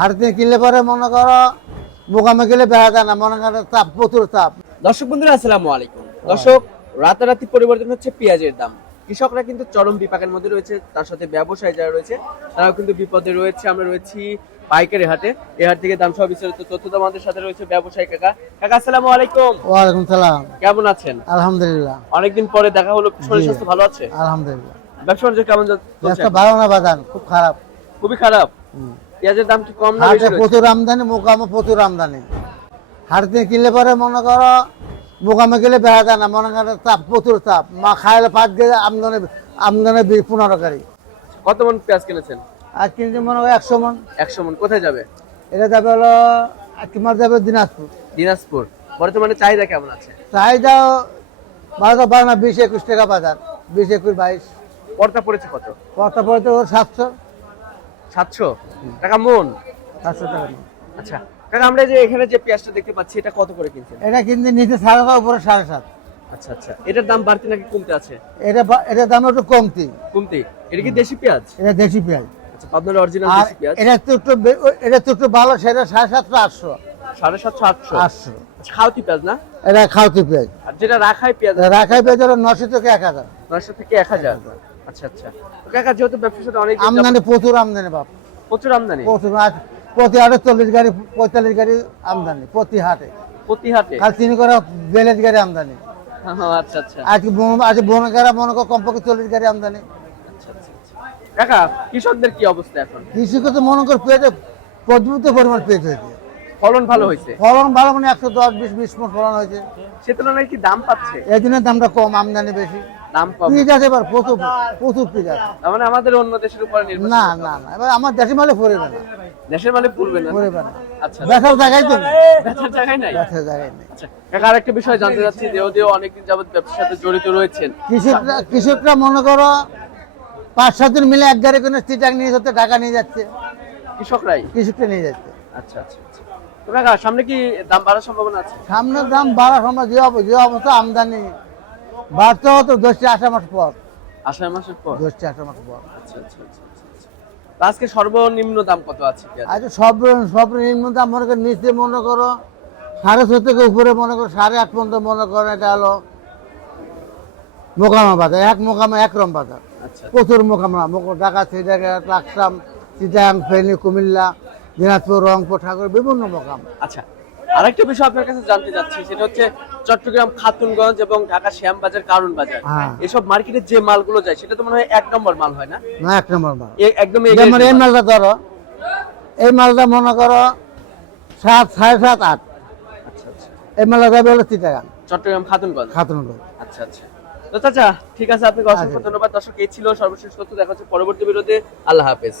হাট থেকে কিনলে পরে মনে করো মোকামে গেলে বেড়া যায় না, মনে করো চাপ, প্রচুর চাপ। দর্শক বন্ধুরা আসসালামু আলাইকুম। দর্শক, রাতারাতি পরিবর্তন হচ্ছে পেঁয়াজের দাম। কৃষকরা কিন্তু চরম বিপাকের মধ্যে রয়েছে, তার সাথে ব্যবসায়ী যারা রয়েছে তারাও কিন্তু বিপদে রয়েছে। আমরা রয়েছি পাইকারি হাটে। এই হাট থেকে দাম সহ বিস্তারিত তথ্য আমাদের সাথে রয়েছে ব্যবসায়ী কাকা। কাকা আসসালামু আলাইকুম। ওয়ালাইকুম সালাম। কেমন আছেন? আলহামদুলিল্লাহ। অনেকদিন পরে দেখা হলো, শরীর স্বাস্থ্য ভালো আছে? আলহামদুলিল্লাহ। ব্যবসা বাণিজ্য কেমন চলছে? ব্যবসা ভালো না বাজান, খুব খারাপ। খুবই খারাপ। পেঁয়াজের দাম কি কম না বেশি হাটে রয়েছে? প্রচুর আমদানি, মোকামে প্রচুর আমদানি। হাট থেকে কিনলে পরে মনে করো মোকামে গেলে বেড়া যায় না, মনে করো চাপ, প্রচুর চাপ। মা খাইলে 5 কেজি আমদানি, আমদানি 15 গাড়ি। কত মন পেঁয়াজ কিনেছেন? আর কিনতে মনে করো 100 মন। 100 মন। কোথায় যাবে? এটা যাবে হলো তোমার যাবে দিনাজপুর। দিনাজপুর। বর্তমানে চাহিদা কেমন আছে? চাহিদা বারো না 20-21 টাকা বাজার, 20-21-22। পর্তা পড়েছে কত? কত পড়ে তো 700 700 টাকা মন। 700 টাকা। আচ্ছা কারণ আমরা যে এখানে যে পেঁয়াজটা দেখতে পাচ্ছি এটা কত করে কিনছেন? এটা কিনতে নিচে 7.5, উপরে 7.5। আচ্ছা আচ্ছা, এটার দাম বাড়তি নাকি কমতে আছে? এটার দাম একটু কমতি। কমতি। এটা কি দেশি পেঁয়াজ? এটা দেশি পেঁয়াজ। আচ্ছা, পাবনার অরিজিনাল আর দেশি পেঁয়াজ। এটা তো একটু ভালো, সেটা 750-800। 750 800। 800। আচ্ছা, খাওয়াতি পেঁয়াজ না? এটা খাওয়াতি পেঁয়াজ। আর যেটা রাখাই পেঁয়াজ রাখাই পেঁয়াজ হলো 900 থেকে 1000। 900 থেকে 1000। আচ্ছা আচ্ছা। তো কাকা যেহেতু ব্যবসার সাথে অনেক আমদানি প্রচুর আমদানি বাপ, প্রচুর আমদানি। প্রচুর। আজ প্রতি হাটে 40 গাড়ি 45 গাড়ি আমদানি প্রতি হাটে। প্রতি হাটে? কাল 3 করে 42 গাড়ি আমদানি। আচ্ছা আচ্ছা। আজ বনগাড়া মনে করো কমপক্ষে 40 গাড়ি আমদানি। আচ্ছা আচ্ছা। কাকা কৃষকদের কি অবস্থা এখন? কৃষিকে তো মনে করো পেঁয়াজে পর্যাপ্ত পরিমাণ পেঁয়াজ হয়েছে। ফলন ভালো হয়েছে? ফলন ভালো, মানে 110-20 মণ ফলন হয়েছে। সে তুলনায় কি দাম পাচ্ছে? এই জন্য দামটা কম, আমদানি বেশি। দাম কম। পেঁয়াজ আছে এবার প্রচুর, প্রচুর পেঁয়াজ আছে। তার মানে আমাদের অন্য দেশের উপর নির্ভর। না না না, এবার আমার দেশি মালে পড়বে না, দেশের মানে পড়বে না। পড়বে না। আচ্ছা, বেচার জায়গায় তো নেই, বেচার জায়গায় নাই। বেচার জায়গায় নেই। আচ্ছা কাকা, আরেকটা বিষয় জানতে চাচ্ছি, যেহেতু অনেকদিন যাবত ব্যবসার সাথে জড়িত রয়েছেন, কৃষকরা মনে করো 5-7 দিন মিলে এক গাড়ি করে চিটাং নিয়ে যাচ্ছে, ঢাকা নিয়ে যাচ্ছে। কৃষকরাই? কৃষকরা নিয়ে যাচ্ছে। আচ্ছা আচ্ছা আচ্ছা। তো কাকা সামনে কি দাম বাড়ার সম্ভাবনা আছে? সামনের দাম বাড়ার সময় যে অবস্থা আমদানি বাড়তে হতো 10-18 মাস পর। 18 মাসের পর? 10-18 মাস পর। আচ্ছা আচ্ছা আচ্ছা আচ্ছা। তো আজকে সর্বনিম্ন দাম কত আছে পেঁয়াজ? আচ্ছা, সর্বনিম্ন দাম মনে করো নিচে মনে করো 6.5 থেকে উপরে মনে করো 8.5 পর্যন্ত মনে করো। এটা হলো মোকামা বাজার, এক মোকামা একরম বাজার। আচ্ছা প্রচুর মোকামা, ঢাকা, চিটাগাং, লাকসাম, চিটাং, ফেনী, কুমিল্লা, দিনাজপুর, রংপুর, ঠাকুর, বিভিন্ন মোকাম। আচ্ছা। আরেকটা বিষয় আপনার কাছে জানতে চাচ্ছি, সেটা হচ্ছে চট্টগ্রাম খাতুনগঞ্জ এবং ঢাকা শ্যামবাজার, কারণ বাজার, হ্যাঁ। এসব মার্কেটে যে মালগুলো যায় সেটা তো মনে হয় 1 নম্বর মাল হয় না? না, 1 নম্বর মাল। একদম যেমন এই মালটা ধরো, এই মালটা মনে করো 7, 7.5, 8। আচ্ছা আচ্ছা। এই মালটা যাবে হলো চিটাগাং, চট্টগ্রাম খাতুনগঞ্জ। খাতুনগঞ্জ। আচ্ছা আচ্ছা। তো চাচা ঠিক আছে, আপনাকে অসংখ্য ধন্যবাদ। দর্শক এই ছিল সর্বশেষ তথ্য। দেখা হচ্ছে পরবর্তী ভিডিওতে। আল্লাহ হাফেজ।